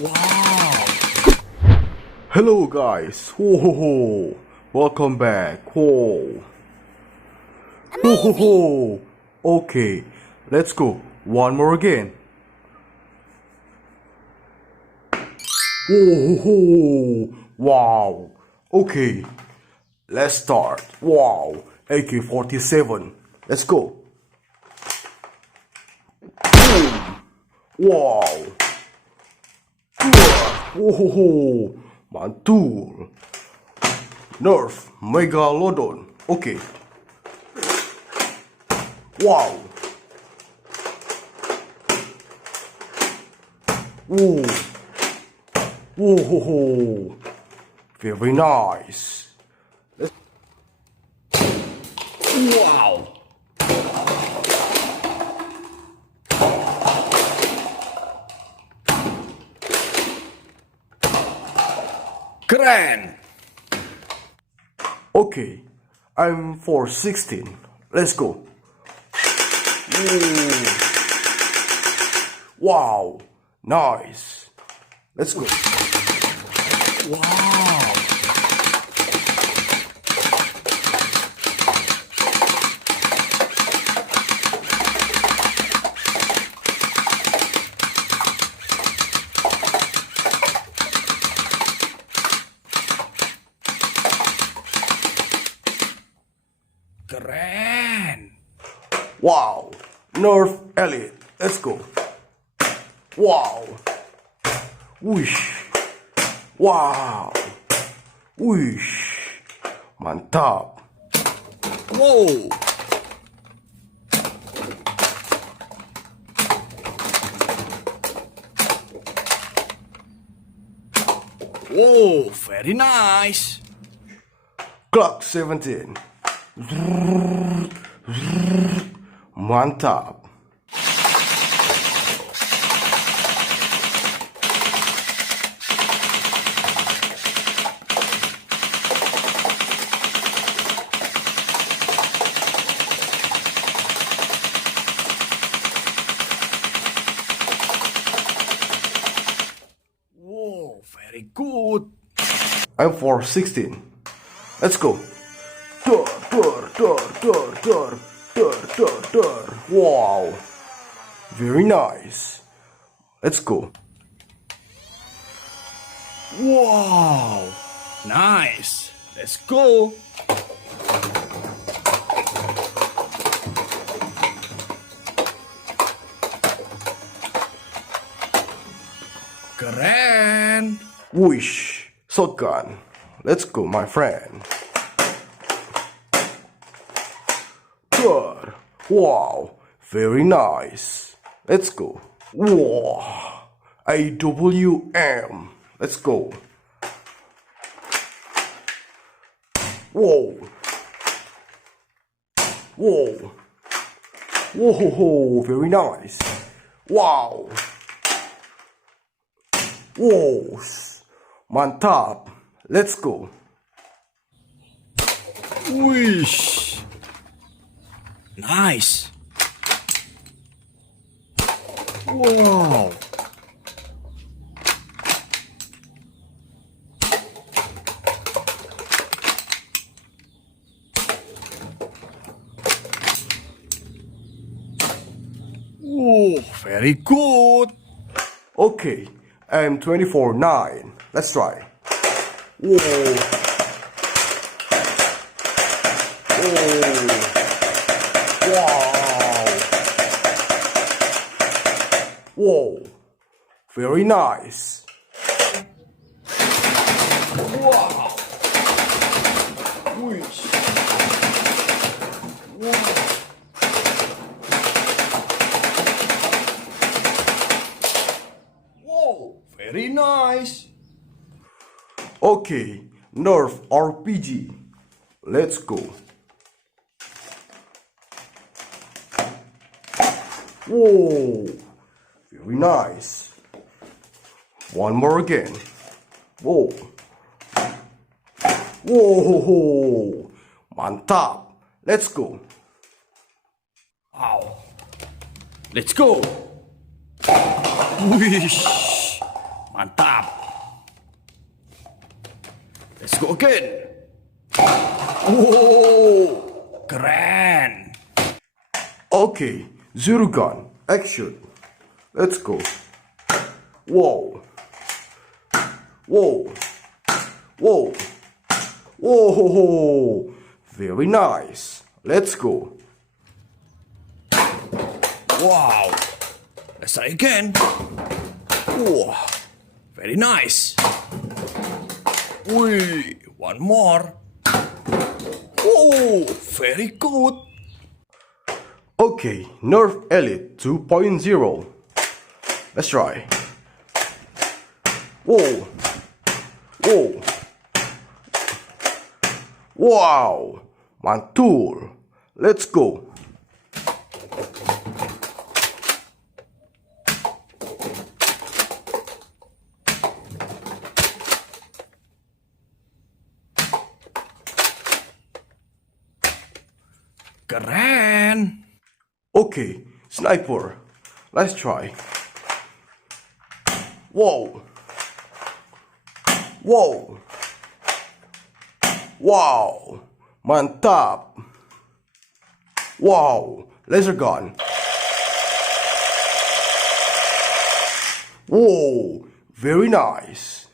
Wow. Hello guys, whoa, welcome back. Whoa. Whoa. Okay, let's go. One more again. Whoa. Wow. Okay, let's start. Wow. AK47. Let's go. Boom. Wow. Whoa. Mantul. Nerf Megalodon. Okay. Wow. Whoa. Whoa. Very nice. Wow. Keren. Okay, I'm for 16. Let's go. Ooh. Wow, nice. Let's go. Wow. Keren. Wow, Nerf Elite. Let's go. Wow. Wish. Wow. Wish. Mantap. Wow. Wow, very nice. Glock 17. Mantap. Wow, very good. I'm for 16. Let's go. Tur. Wow. Very nice. Let's go. Wow, nice. Let's go. Keren. Wish. Shotgun. Let's go, my friend. Tur. Wow. Very nice. Let's go. Wow. AWM. Let's go. Whoa. Whoa. Whoa. Very nice. Wow. Whoa. Mantap. Let's go. Wish. Nice. Wow. Oh, very good. Okay, I'm 24-9. Let's try. Whoa. Whoa. Wow. Whoa. Very nice. Wow. Wish. Wow. Whoa, very nice. Okay, Nerf RPG. Let's go. Whoa. Very nice. One more again. Whoa. Whoa. Mantap. Let's go. Wow. Let's go. Wish. Mantap. Let's go again. Wow, keren. Okay, zero gun, action. Let's go. Whoa. Whoa. Whoa. Whoa. Very nice. Let's go. Wow. Let's try again. Wow. Very nice. Wee, one more. Oh, very good. Okay, Nerf Elite 2.0. Let's try. Whoa. Whoa. Wow. Mantul. Let's go. Keren. Okay, sniper. Let's try. Whoa. Whoa. Wow. Mantap. Wow. Laser gun. Whoa. Very nice.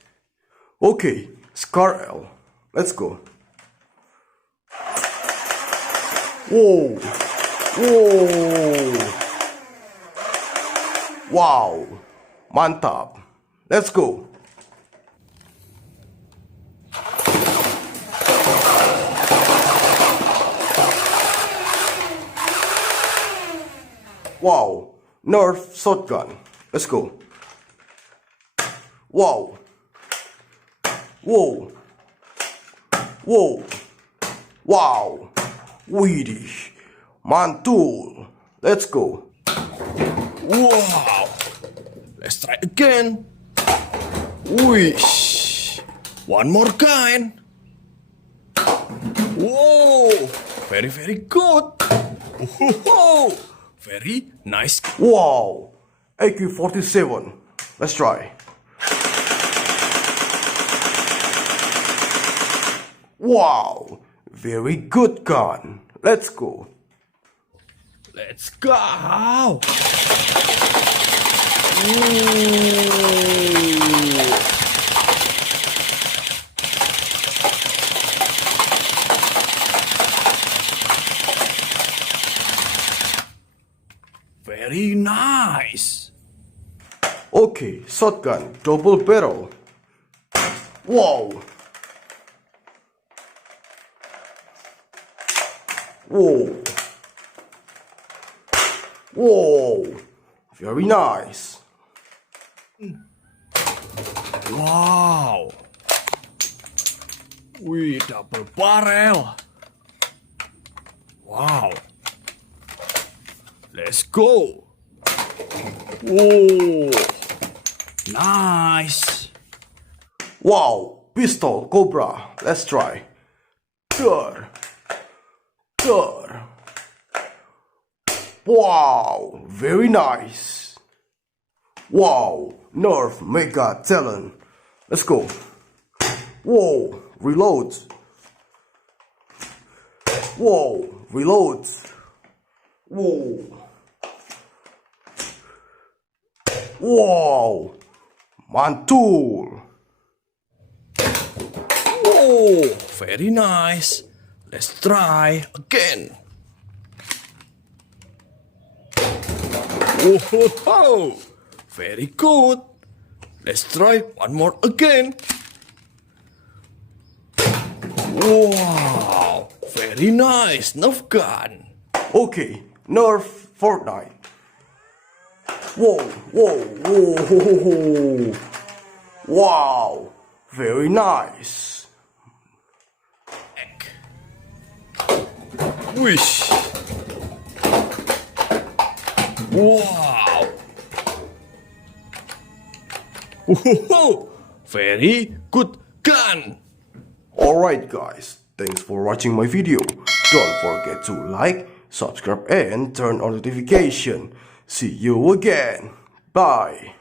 Okay, Scar L. Let's go. Whoa. Whoa. Wow. Mantap. Let's go. Wow. Nerf shotgun. Let's go. Wow. Whoa. Whoa. Wow. Weedy. Mantul. Let's go. Wow. Let's try again. Wish. One more kind. Whoa. Very, very good. Whoa. Very nice. Wow. AK47. Let's try. Wow. Very good gun. Let's go. Let's go. Very nice. Okay, shotgun, double barrel. Wow. Whoa. Whoa. Very nice. Wow. Wih, double barrel. Wow. Let's go. Whoa. Nice. Wow. Pistol, Cobra. Let's try. Tur. Tur. Wow. Very nice. Wow. Nerf Mega Talon. Let's go. Whoa. Reload. Whoa. Reload. Whoa. Wow. Mantul. Oh, very nice. Let's try again. Oh, very good. Let's try one more again. Wow, very nice Nerf gun. Okay, Nerf Fortnite. Whoa, whoa, whoa. Wow, very nice. Wish. Wow. Whoa, very good gun. Alright guys, thanks for watching my video. Don't forget to like, subscribe and turn on notification. See you again. Bye.